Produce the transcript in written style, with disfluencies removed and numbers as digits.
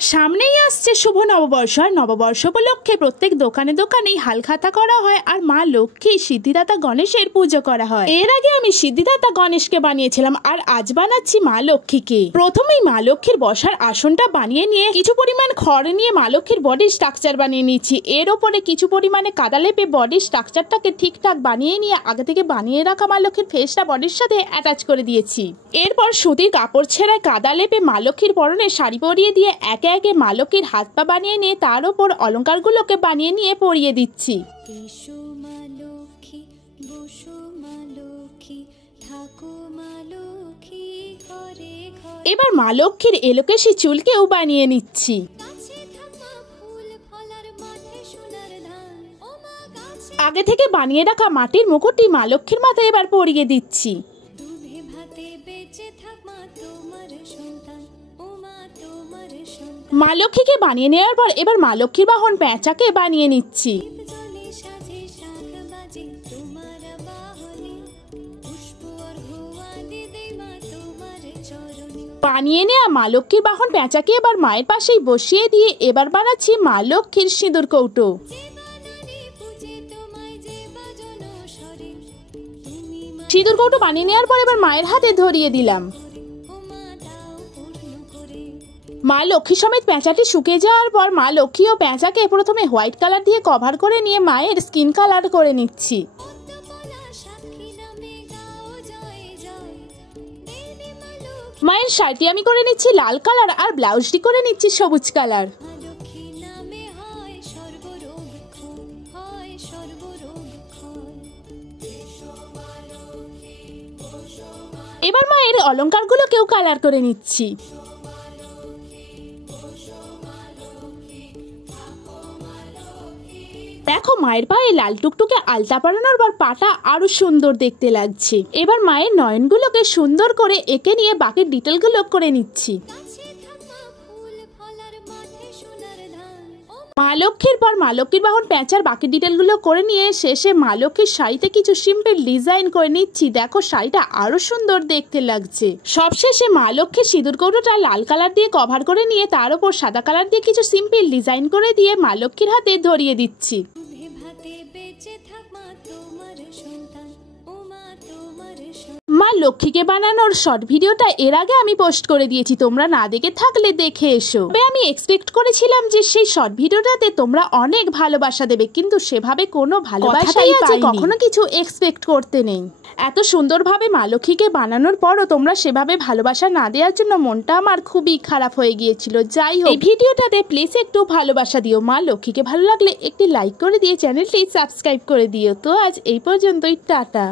সামনেই আসছে শুভ নববর্ষ। আর নববর্ষ উপলক্ষে প্রত্যেক দোকানে দোকানেই হালখাতা করা হয় আর মা লক্ষ্মী সিদ্ধিদাতা গণেশের পুজো করা হয়। এর আগে আমি সিদ্ধিদাতা গণেশকে বানিয়েছিলাম আর আজ বানাচ্ছি মা লক্ষ্মীকে। প্রথমেই মা লক্ষ্মীর বসার আসনটা বানিয়ে নিয়ে কিছু পরিমাণ খড় নিয়ে মা লক্ষ্মীর বডির স্ট্রাকচার বানিয়ে নিচ্ছি। এর ওপরে কিছু পরিমাণে কাদা লেপে বডির স্ট্রাকচারটাকে ঠিকঠাক বানিয়ে নিয়ে আগে থেকে বানিয়ে রাখা মা লক্ষ্মীর ফেসটা বডির সাথে অ্যাটাচ করে দিয়েছি। এরপর সুতির কাপড় ছেঁড়ায় কাদা লেপে মা লক্ষ্মীর পরনে শাড়ি পরিয়ে দিয়ে একে একে মা লক্ষ্মীর হাত পা বানিয়ে নিয়ে তার উপর অলংকারগুলোকে বানিয়ে নিয়ে পরিয়ে দিচ্ছি। এবার মা লক্ষ্মীর এলোকেশি চুলকেও বানিয়ে নিচ্ছি। আগে থেকে বানিয়ে রাখা মাটির মুকুটটি মা লক্ষ্মীর মাথায় এবার পরিয়ে দিচ্ছি। মা লক্ষ্মীকে বানিয়ে নেওয়ার পর এবার মা লক্ষ্মীর বাহন পেঁচাকে বানিয়ে নিচ্ছি। বানিয়ে নেওয়া মা লক্ষ্মীর বাহন পেঁচাকে এবার মায়ের পাশেই বসিয়ে দিয়ে এবার বানাচ্ছি মা লক্ষ্মীর সিঁদুর কৌটো। সিঁদুর কৌটো বানিয়ে নেওয়ার পর এবার মায়ের হাতে ধরিয়ে দিলাম। মা লক্ষ্মী সমেত পেঁচাটি শুকিয়ে যাওয়ার পর মা লক্ষ্মী ও পেঁচাকে প্রথমে হোয়াইট কালার দিয়ে কভার করে নিয়ে মায়ের স্কিন কালার করে নিচ্ছি। মায়ের শাড়িটি আমি করে নিচ্ছি লাল কালার আর ব্লাউজটি করে নিচ্ছি সবুজ কালার। এবার মায়ের অলংকারগুলোকেও কালার করে নিচ্ছি। দেখো মায়ের পায়ে লাল টুকটুকে আলতা পরানোর পর পাটা আরো সুন্দর দেখতে লাগছে। এবার মায়ের নয়নগুলোকে সুন্দর করে এঁকে নিয়ে বাকি ডিটেলগুলো করে নিচ্ছি। মা লক্ষ্মীর পর মা লক্ষ্মীর বাহন পেঁচার বাকি ডিটেলগুলো করে নিয়ে শেষে মা লক্ষ্মীর শাড়িতে কিছু সিম্পল ডিজাইন করে নিচ্ছি। দেখো শাড়িটা আরো সুন্দর দেখতে লাগছে। সবশেষে মা লক্ষ্মীর সিঁদুর কৌটোটা লাল কালার দিয়ে কভার করে নিয়ে তার উপর সাদা কালার দিয়ে কিছু সিম্পল ডিজাইন করে দিয়ে মা লক্ষ্মীর হাতে ধরিয়ে দিচ্ছি। মা লক্ষ্মীকে বানানোর শর্ট ভিডিওটা এর আগে আমি পোস্ট করে দিয়েছি, তোমরা না দেখে থাকলে দেখে এসো। তবে আমি এক্সপেক্ট করেছিলাম যে সেই শর্ট ভিডিওটাতে তোমরা অনেক ভালোবাসা দেবে, কিন্তু সেভাবে কোনো ভালোবাসাই পাইনি। কখনো কিছু এক্সপেক্ট করতে নেই। এত সুন্দরভাবে মা লক্ষ্মীকে বানানোর পরও তোমরা সেভাবে ভালোবাসা না দেওয়ার জন্য মনটা আমার খুবই খারাপ হয়ে গিয়েছিল। যাই হোক, এই ভিডিওটাতে প্লিজ একটু ভালোবাসা দিও। মা লক্ষ্মীকে ভালো লাগলে একটি লাইক করে দিয়ে চ্যানেলটি সাবস্ক্রাইব করে দিও। তো আজ এই পর্যন্তই, টাটা।